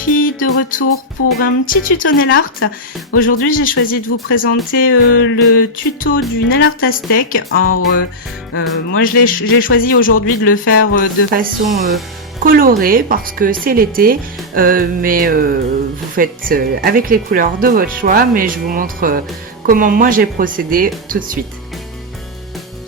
filles, de retour pour un petit tuto nail art. Aujourd'hui j'ai choisi de vous présenter le tuto du nail art aztèque. Alors moi j'ai choisi aujourd'hui de le faire de façon colorée parce que c'est l'été, mais vous faites avec les couleurs de votre choix, mais je vous montre comment moi j'ai procédé tout de suite.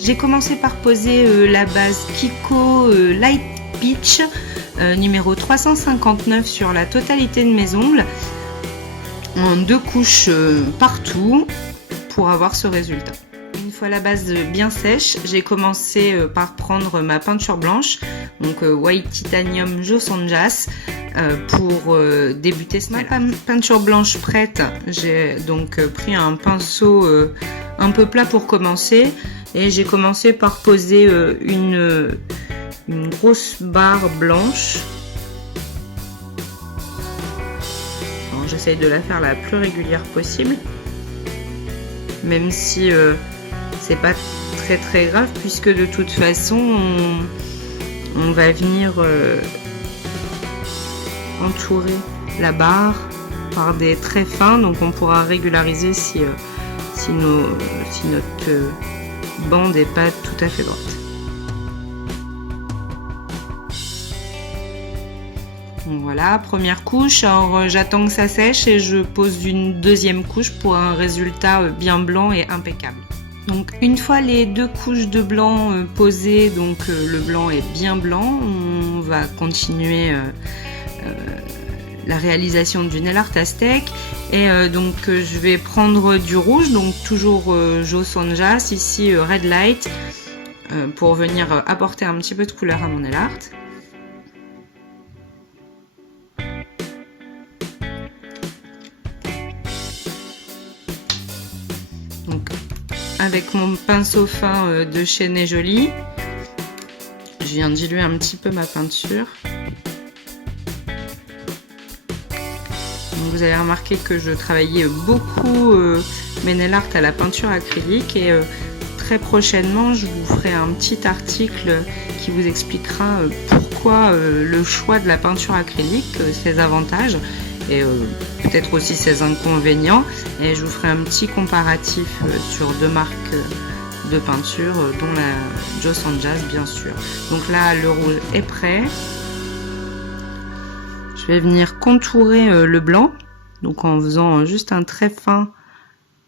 J'ai commencé par poser la base Kiko Light Peach numéro 359 sur la totalité de mes ongles en 2 couches partout pour avoir ce résultat. Une fois la base bien sèche, j'ai commencé par prendre ma peinture blanche, donc White Titanium Joe Sanjas, pour débuter ce nail art. Ma peinture blanche prête, j'ai donc pris un pinceau un peu plat pour commencer et j'ai commencé par poser une grosse barre blanche. J'essaye de la faire la plus régulière possible, même si c'est pas très grave puisque de toute façon on va venir entourer la barre par des traits fins, donc on pourra régulariser si notre bande n'est pas tout à fait droite. Donc voilà, première couche. Alors j'attends que ça sèche et je pose une deuxième couche pour un résultat bien blanc et impeccable. Donc une fois les 2 couches de blanc posées, donc le blanc est bien blanc, on va continuer la réalisation du nail art aztèque et donc je vais prendre du rouge, donc toujours Joe Sanjas, ici Red Light, pour venir apporter un petit peu de couleur à mon nail art. Donc avec mon pinceau fin de chez Nez Jolie, je viens diluer un petit peu ma peinture. Donc vous avez remarqué que je travaillais beaucoup mes nail art à la peinture acrylique et très prochainement je vous ferai un petit article qui vous expliquera pourquoi le choix de la peinture acrylique, ses avantages et peut-être aussi ses inconvénients, et je vous ferai un petit comparatif sur 2 marques de peinture, dont la Joe Sanjas bien sûr. Donc là le rouge est prêt. Je vais venir contourer le blanc, donc en faisant juste un trait fin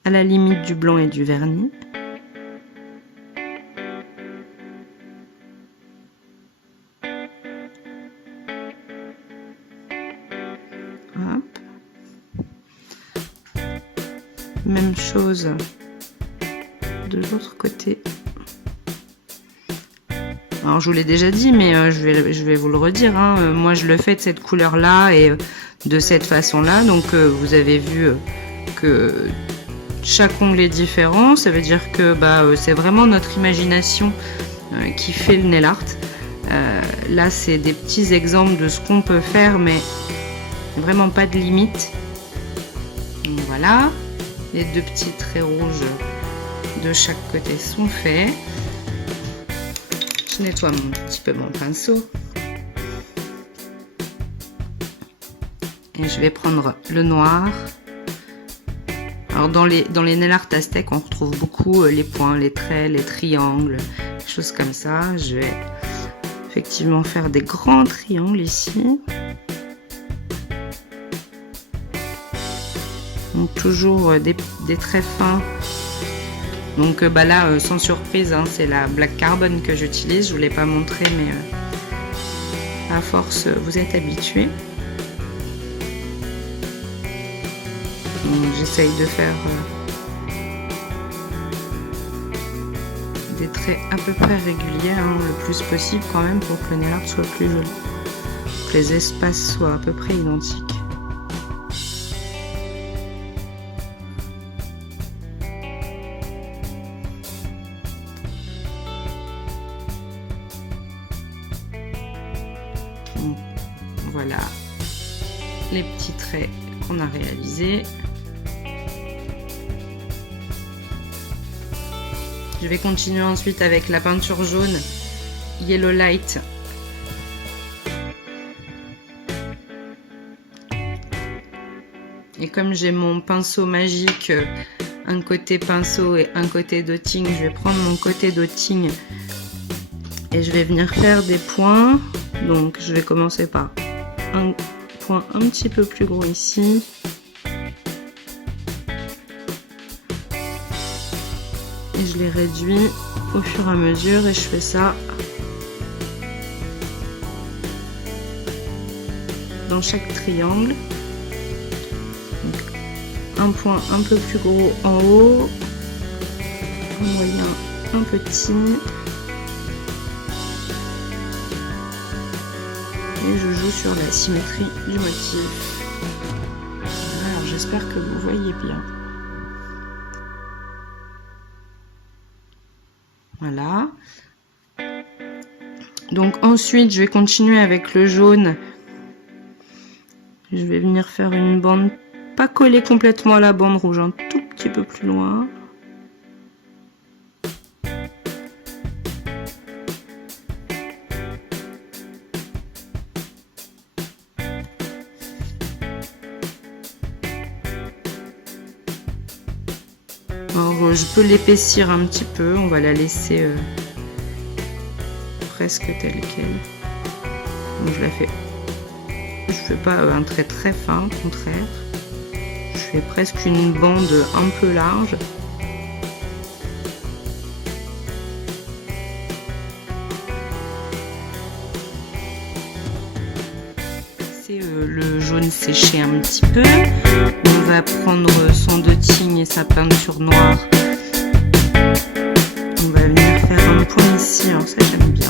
à la limite du blanc et du vernis. Hop. Même chose de l'autre côté. Alors je vous l'ai déjà dit, mais je vais vous le redire, hein. Moi je le fais de cette couleur là et de cette façon là, donc vous avez vu que chaque ongle est différent. Ça veut dire que c'est vraiment notre imagination qui fait le nail art. Là c'est des petits exemples de ce qu'on peut faire, mais vraiment pas de limite. Donc voilà, les 2 petits traits rouges de chaque côté sont faits. Je nettoie un petit peu mon pinceau et je vais prendre le noir. Alors dans les nail art aztèques on retrouve beaucoup les points, les traits, les triangles, des choses comme ça. Je vais effectivement faire des grands triangles ici. Donc toujours des traits fins. Donc là sans surprise, hein, c'est la Black Carbon que j'utilise. Je vous l'ai pas montré, mais à force vous êtes habitués. J'essaye de faire des traits à peu près réguliers, hein, le plus possible quand même, pour que le nail art soit plus joli, que les espaces soient à peu près identiques. Voilà les petits traits qu'on a réalisés. Je vais continuer ensuite avec la peinture jaune Yellow Light Et comme j'ai mon pinceau magique, un côté pinceau et un côté dotting, je vais prendre mon côté dotting et je vais venir faire des points. Donc je vais commencer par un point un petit peu plus gros ici. Et je les réduis au fur et à mesure et je fais ça dans chaque triangle. Donc, un point un peu plus gros en haut, un moyen, un petit, et je joue sur la symétrie du motif. Alors j'espère que vous voyez bien. Voilà. Donc ensuite je vais continuer avec le jaune. Je vais venir faire une bande, pas collée complètement à la bande rouge, un tout petit peu plus loin. Alors je peux l'épaissir un petit peu, on va la laisser presque telle quelle. Donc je la fais. Je fais pas un trait très fin, au contraire. Je fais presque une bande un peu large. C'est le jaune séché un petit peu. On va prendre son dotting et sa peinture noire. On va venir faire un point ici, alors ça j'aime bien.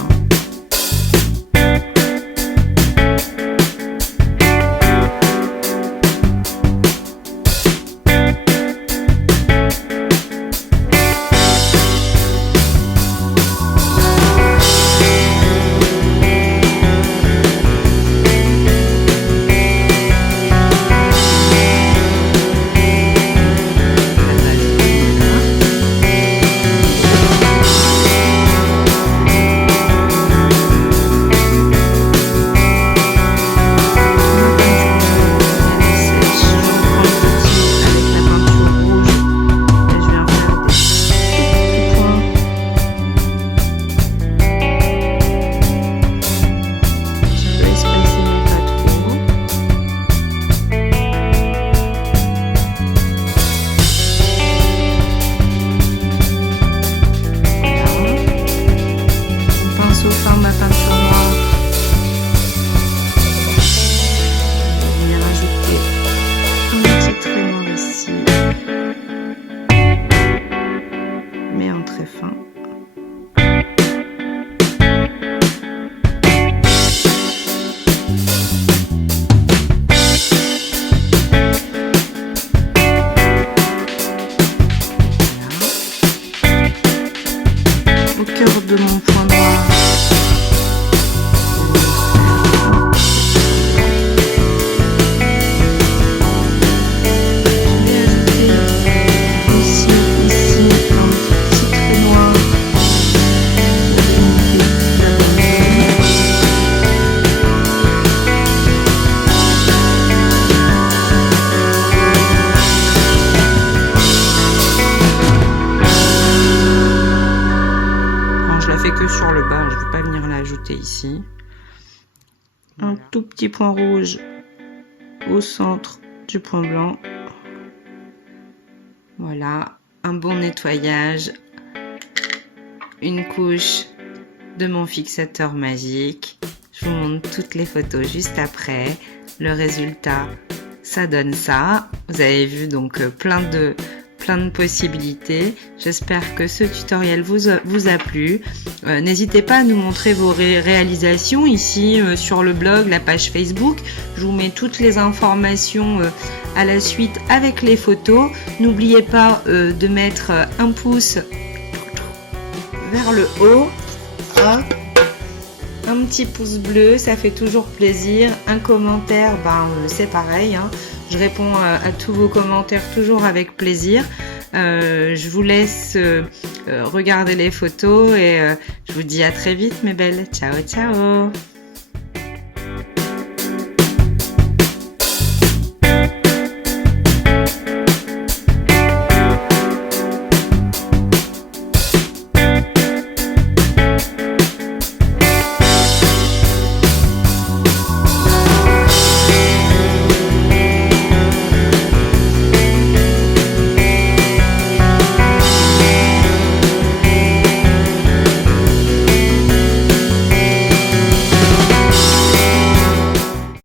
De mon point noir. Je vais ajouter ici un petit trait noir. Que sur le bas, je ne vais pas venir l'ajouter ici. Un tout petit point rouge au centre du point blanc. Voilà, un bon nettoyage, une couche de mon fixateur magique. Je vous montre toutes les photos juste après. Le résultat, ça donne ça. Vous avez vu donc plein de possibilités. J'espère que ce tutoriel vous a plu. N'hésitez pas à nous montrer vos réalisations ici sur le blog, la page Facebook. Je vous mets toutes les informations à la suite avec les photos. N'oubliez pas de mettre un pouce vers le haut. Hop. Un petit pouce bleu, ça fait toujours plaisir. Un commentaire, c'est pareil, hein. Je réponds à tous vos commentaires toujours avec plaisir. Je vous laisse regarder les photos et je vous dis à très vite mes belles. Ciao, ciao!